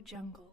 jungle.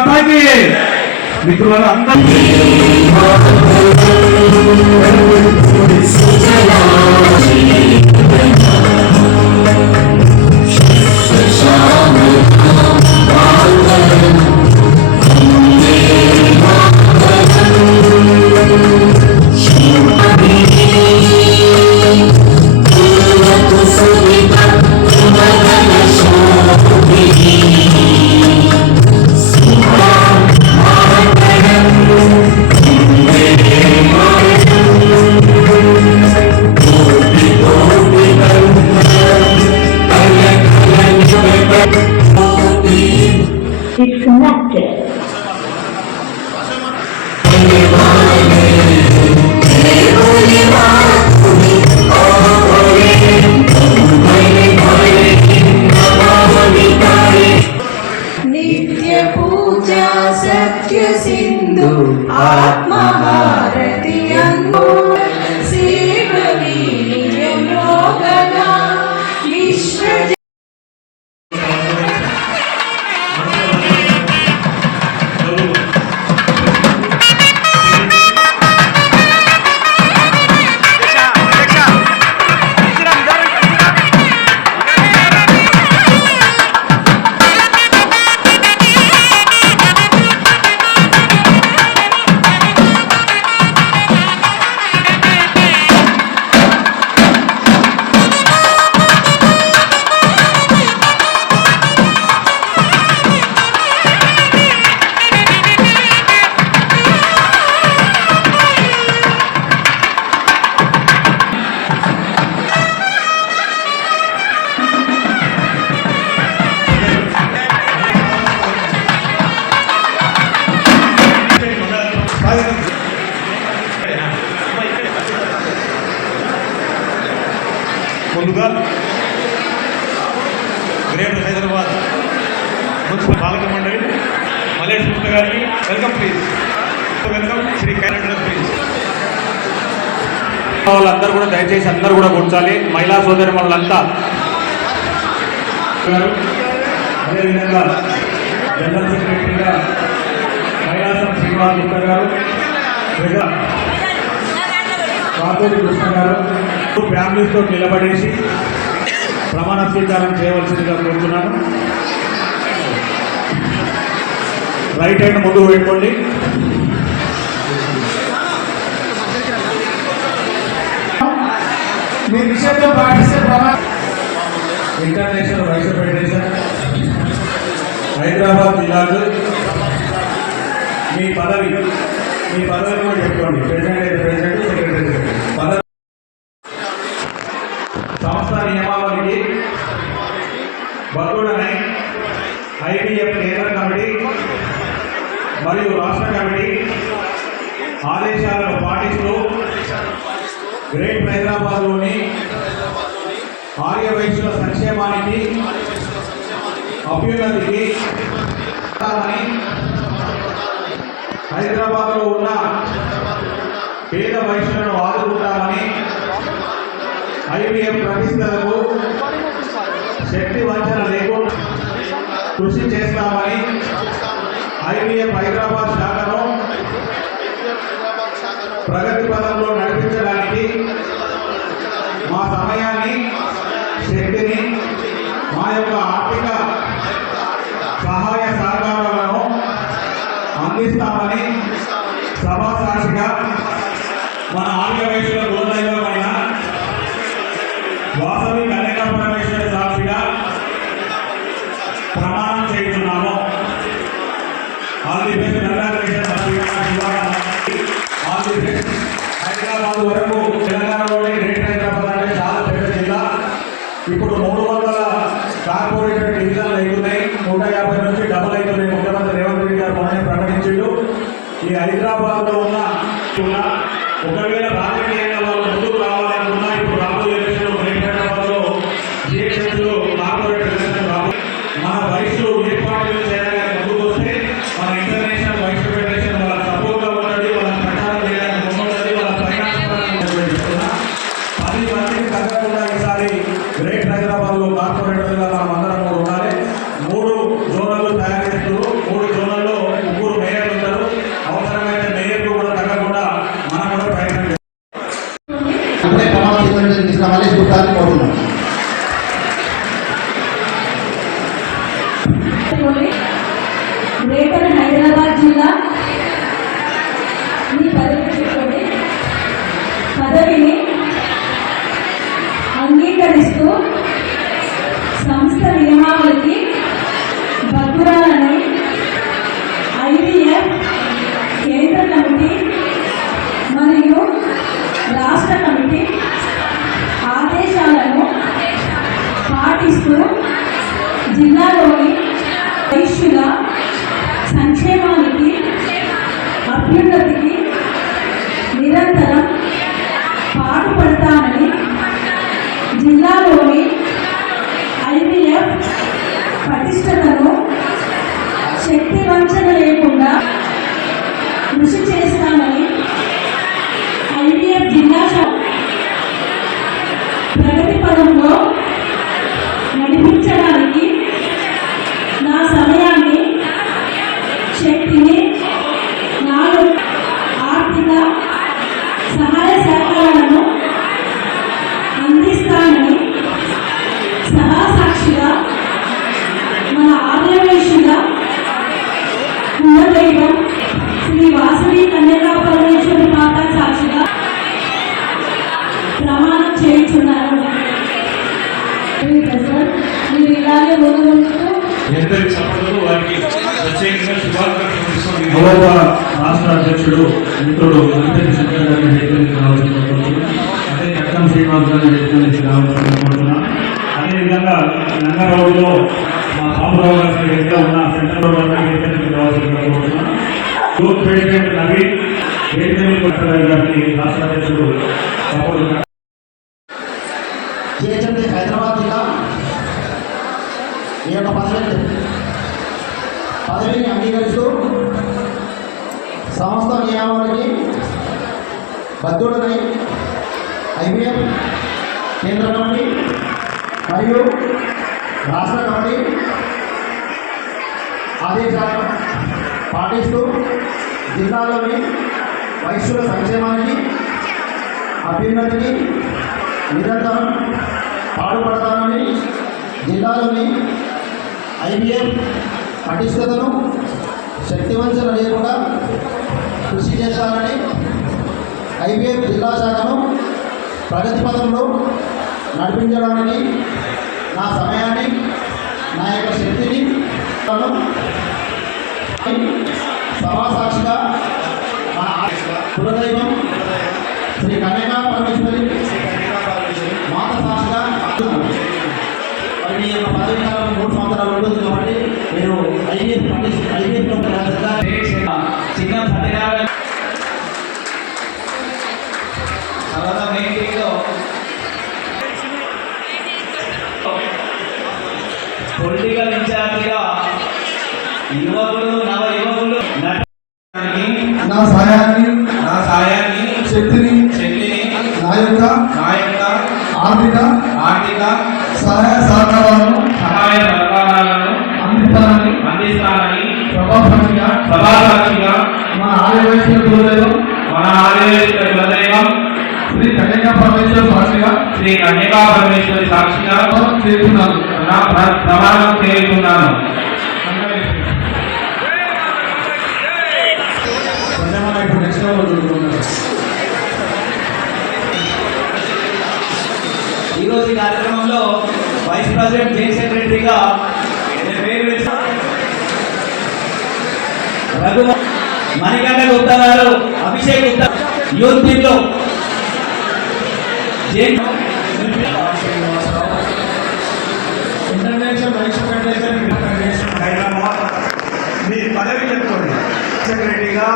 మాతాకి మిత్రులారా అందరూ ముందుగా గ్రేటర్ హైదరాబాద్ మున్సిపల్ పాలక మండలి మలేష్ గుప్త గారికి welcome please welcome Shri calendar please వాళ్ళందరూ కూడా దయచేసి అందరూ కూడా కూర్చోాలి మహిళా సోదరి మనలంతా. గారు అదేవిధంగా జనరల్ సెక్రటరీగా కైలాసం శ్రీనివాస్ గుప్త గారు స్వాతి కృష్ణ గారు ఫ్యామిలీతో నిలబడేసి ప్రమాణ స్వీకారం చేయవలసిందిగా కోరుతున్నాను. రైట్ హ్యాండ్ ముందుకు పెట్టుకోండి. మీ విషయంలో పాటిస్తే ఇంటర్నేషనల్ వైస్ ఫెడరేషన్ హైదరాబాద్ జిల్లాకు మీ పదవి మీ పదవి కూడా చెప్పుకోండి ప్రెసిడెంట్ అయితే ప్రెసిడెంట్ సెక్రటరీ సెక్రటరీ పదవి సంస్థ నియమావళికి బతుడనై ఎన్డీఎఫ్ కేంద్ర కమిటీ మరియు రాష్ట్ర కమిటీ ఆదేశాలను పాటిస్తూ గ్రేట్ హైదరాబాద్లోని ఆర్య వైశ్యుల సంక్షేమానికి అభ్యున్నతికి హైదరాబాద్లో ఉన్న పేద వైశ్యులను ఆదుకుంటామని ఐవీఎం ప్రతిష్టలకు శక్తి వంచన లేకుండా కృషి చేస్తామని ఐవీఎఫ్ హైదరాబాద్ శాఖను ప్రగతి పదంలో నడిపించడానికి మా సమయాన్ని శక్తిని మా యొక్క ఆర్థిక సహాయ సహకారాలను అందిస్తామని సభా సాక్షిగా మన ఆర్యవేశ ఉన్న ఒకవేళ ఎందరికి సపోర్టులు వారికి ప్రత్యేకంగా శుభాకాంక్షలు రాష్ట్ర అధ్యక్షుడు మిత్రుడు వెంకటేశ్వర శంకర్ గారిని హెచ్చరించి రావాల్సిన అదే చట్టం శ్రీనివాస్ గారిని హెచ్చరించి రావాల్సిన కోరుతున్నాను అదేవిధంగా నంగరావులో మా బాబురావు గారి దగ్గర ఉన్న సెంట్రల్ గారిని హెచ్చరించి రావాల్సిన కోరుతున్నాను యూత్ ప్రెసిడెంట్ నవీన్ వేదిక కొత్తగారి గారిని రాష్ట్ర అధ్యక్షుడు సపోర్ట్ జిహెచ్ఎంసీ హైదరాబాద్ జిల్లా మీ యొక్క పదవిని పదవిని అంగీకరిస్తూ సంస్థ నియామానికి బద్దుడనై ఐబిఎం కేంద్ర కమిటీ మరియు రాష్ట్ర కమిటీ ఆదేశాలను పాటిస్తూ జిల్లాలోని వైశ్యుల సంక్షేమానికి అభ్యున్నతికి నిరంతరం పాటుపడతానని జిల్లాలోని ఐబిఎం పటిష్టతను శక్తివంచన లేకుండా కృషి చేస్తానని ఐబిఎం జిల్లా శాఖను ప్రగతి పథంలో నడిపించడానికి నా సమయాన్ని నా యొక్క శక్తిని సభాసాక్షిగా మా కులదైవం శ్రీ కన్యకా పరమేశ్వరి మాత సాక్షిగా యొక్క పదవి పొలిటికల్ ఇన్ఛార్జిగా యువకులు నవ యువకులు నా సహాయాన్ని నా సహాయాన్ని శక్తిని శక్తిని నా యొక్క నా యొక్క ఆర్థిక ఆర్థిక సహాయ సహకారాలను సహాయ సహకారాలను అందిస్తానని అందిస్తానని ప్రభావంగా సభాసాక్షిగా మన ఆదివాసీ గురుదేవం మన ఆదివేశ కులదైవం శ్రీ కన్యకా పరమేశ్వర సాక్షిగా శ్రీ కన్యకా పరమేశ్వరి సాక్షిగా చేస్తున్నాను. నా ప్ర- ప్రమాణం చేస్తున్నాను. నెక్స్ట్ లెవెల్ ఈ కార్యక్రమంలో వైస్ ప్రెసిడెంట్ జైన్ సెక్రటరీగా రఘు మణికంఠ గుప్తా గారు అభిషేక్ గుప్తా యూత్ టీమ్లో Jain international vice federation federation Hyderabad మీ పదవి చెప్పుకోండి సెక్రటరీగా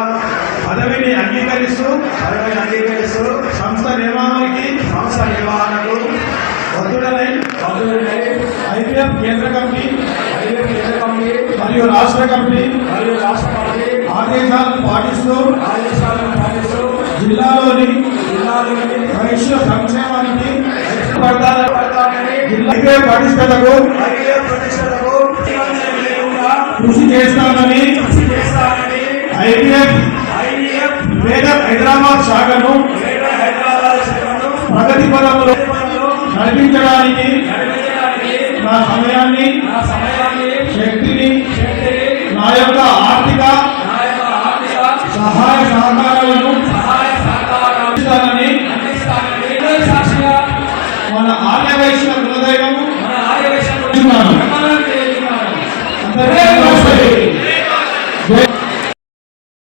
పదవిని అంగీకరిస్తూ పదవిని అంగీకరిస్తూ సంస్థ నిర్వహణకి సంస్థ నిర్వహణకు బద్దుడనై కేంద్ర కమిటీ కేంద్ర కమిటీ మరియు రాష్ట్ర కమిటీ మరియు రాష్ట్ర కమిటీ ఆదేశాలను పాటిస్తూ ఆదేశాలను పాటిస్తూ జిల్లాలోని జిల్లాలోని వైశ్య సంక్షేమానికి పడతారని పడతారని జిల్లా పటిష్టతకు కృషి చేస్తానని ఐపీఎఫ్ వేదర్ హైదరాబాద్ శాఖను ప్రగతి పదంలో నడిపించడానికి నా సమయాన్ని శక్తిని నా యొక్క ఆర్థిక సహాయ